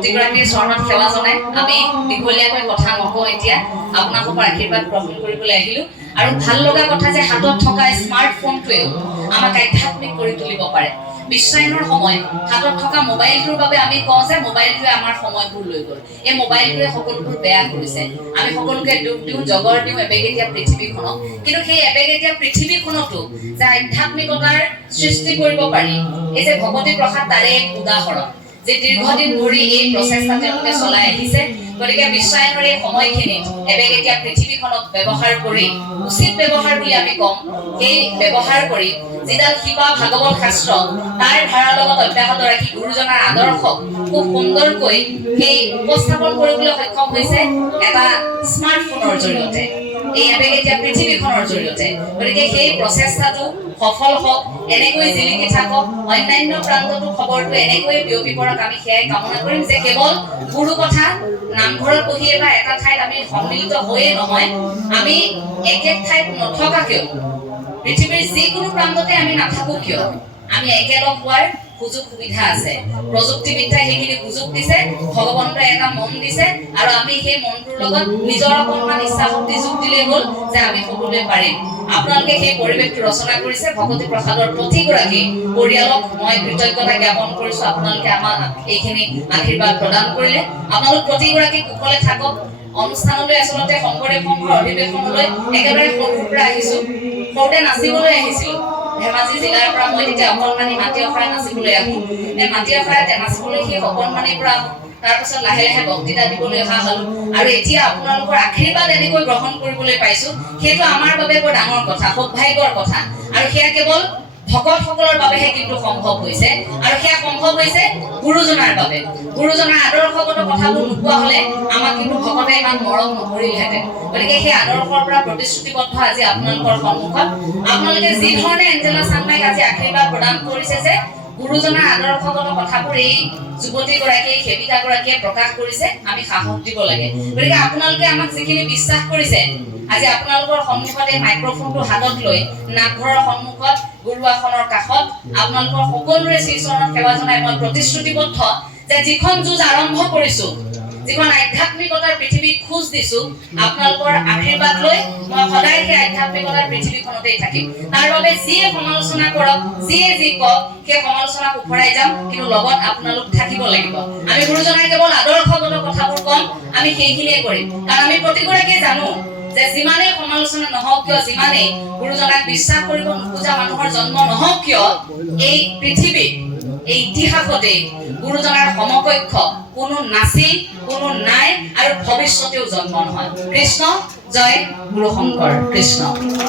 ভক্তিগৰাকীৰ চৰণত সেৱা জনাই আমি দীঘলীয়াকৈ কথা নকওঁ এতিয়া। আপোনালোকৰ আশীৰ্বাদ গ্ৰহণ কৰিবলৈ আহিলো। আৰু ভাল লগা কথা যে হাতত থকা স্মাৰ্টফোনটোৱেও আমাক আধ্যাত্মিক কৰি তুলিব পাৰে। বিশ্বায়নৰ সময় হাতত থকা মোবাইলটোৰ বাবে আমি কওঁ যে মোবাইলটোৱে আমাৰ সময়বোৰ লৈ গ'ল। এই মোবাইলটোৱে সকলোবোৰ বেয়া কৰিছে। আমি সকলোকে দুখ দিওঁ জগৰ দিওঁ এবেগেটীয়া পৃথিৱীখনক। কিন্তু সেই এবেগেটীয়া পৃথিৱীখনতো যে আধ্যাত্মিকতাৰ সৃষ্টি কৰিব পাৰি এই যে ভগৱতী প্ৰসাদ তাৰে এক উদাহৰণ। যে দীৰ্ঘদিন ধৰি এই প্ৰচেষ্টা তেওঁলোকে চলাই আহিছে। গতিকে বিশ্বায়নৰ সময়খিনিত এবেগেটীয়া পৃথিৱীখনক ব্যৱহাৰ কৰি, উচিত ব্যৱহাৰ বুলি আমি ক'ম, সেই ব্যৱহাৰ কৰি যিডাল শিপা ভাগৱত শাস্ত্ৰ, তাৰ ধাৰাৰ লগত অব্যাহত ৰাখি গুৰুজনাৰ আদৰ্শক খুব সুন্দৰকৈ সেই উপস্থাপন কৰিবলৈ সক্ষম হৈছে এটা স্মাৰ্টফোনৰ জৰিয়তে। এই এবেগেটীয়া পৃথিৱীখনৰ জৰিয়তে। গতিকে সেই প্ৰচেষ্টাটো সফল হওক এনেকৈ জিলিকি থাকক, অন্যান্য প্ৰান্ততো খবৰটো এনেকৈ বিয়পি পৰক আমি সেয়াই কামনা কৰিম যে কেৱল গুৰু কথা নামঘৰত বহিয়ে বা এটা ঠাইত আমি সন্মিলিত হৈয়ে নহয়, আমি একে ঠাইত নথকাকেও, পৃথিৱীৰ যিকোনো প্ৰান্ততে আমি নাথাকো কিয়? আমি একেলগ হোৱাৰ সুযোগ সুবিধা আছে। প্ৰযুক্তিবিদ্যাই সেইখিনি সুযোগ দিছে ভগৱন্তই এটা মন দিছে আৰু আমি সেই মনটোৰ লগত নিজৰ অকণমান ইচ্ছা শক্তি যোগ দিলেই হ'ল যে আমি সকলোৱে পাৰিম। আপোনালোকে সেই পৰিৱেশটো ৰচনা কৰিছে, ভগৱতী প্ৰসাদৰ প্ৰতিগৰাকী পৰিয়ালক মই কৃতজ্ঞতা জ্ঞাপন কৰিছো। আপোনালোকে আমাক এইখিনি আশীৰ্বাদ প্ৰদান কৰিলে। আপোনালোক প্ৰতিগৰাকী কুশলে থাকক। অনুষ্ঠানলৈ আচলতে শংকৰদেৱ সংঘৰ অধিৱেশনলৈ একেবাৰে সৰুৰ আহিছো। সৰুতে নাচিবলৈ আহিছিলো। ধেমাজি জিলাৰ পৰা মই তেতিয়া অকণমানি মাটি অখৰা নাচিবলৈ আহো। এই মাটি অখৰাতে নাচিবলৈ সেই অকণমানিৰ পৰা তাৰপিছত লাহে লাহে বক্তৃতা দিবলৈ অহা হলো। আৰু এতিয়া আপোনালোকৰ আশীৰ্বাদ এনেকৈ গ্ৰহণ কৰিবলৈ পাইছো। সেইটো আমাৰ বাবে বৰ ডাঙৰ কথা সৌভাগ্যৰ কথা। আৰু সেয়া কেৱল ভকতসকলৰ বাবেহে কিন্তু সম্ভৱ হৈছে। আৰু সেয়া সম্ভৱ হৈছে গুৰুজনাৰ বাবে। গুৰুজনাৰ আদৰ্শগত কথাবোৰ নোপোৱা হলে আমাক কিন্তু ভকতে ইমান মৰম নকৰিলেহেঁতেন। গতিকে সেই আদৰ্শৰ পৰা প্ৰতিশ্ৰুতিবদ্ধ আজি আপোনালোকৰ সন্মুখত। আপোনালোকে যি ধৰণে এঞ্জেলা চাংমাইক আজি আশীৰ্বাদ প্ৰদান কৰিছে যে গুৰুজনাৰ আদৰ্শগত কথাবোৰ এই যুৱতীগৰাকীয়ে সেৱিকাগৰাকীয়ে প্ৰকাশ কৰিছে আমি সাহস দিব লাগে। গতিকে আপোনালোকে আমাক যিখিনি বিশ্বাস কৰিছে আজি আপোনালোকৰ সন্মুখত এই মাইক্ৰফোনটো হাতত লৈ নামঘৰৰ সন্মুখত গুৰু আসনৰ কাষত আপোনালোকৰ সকলোৰে শ্ৰীচৰণত সেৱা জনাই মই প্ৰতিশ্ৰুতিবদ্ধ যে যিখন যুঁজ আৰম্ভ কৰিছো যিখন আধ্যাত্মিকতাৰ পৃথিৱীত খোজ দিছো আপোনালোকৰ আশীৰ্বাদ লৈ মই সদায় সেই আধ্যাত্মিকতাৰ পৃথিৱীখনতেই থাকিম। তাৰ বাবে যিয়ে সমালোচনা কৰক, যিয়ে যি কওক, সেই সমালোচনাক ওফৰাই যাম, কিন্তু লগত আপোনালোক থাকিব লাগিব। আমি গুৰুজনাই কেৱল আদৰ্শগত কথাবোৰ কম, আমি সেইখিনিয়ে কৰিম। কাৰণ আমি প্ৰতিগৰাকীয়ে জানো যে যিমানেই সমালোচনা নহওক কিয়, যিমানেই গুৰুজনাক বিশ্বাস কৰিব নোখোজা মানুহৰ জন্ম নহওক কিয়, এই পৃথিৱীত, এই ইতিহাসতেই গুৰুজনাৰ সমকক্ষ কোনো নাছিল, কোনো নাই আৰু ভৱিষ্যতেও জন্ম নহয় কৃষ্ণ জয় গুৰু শংকৰ কৃষ্ণ।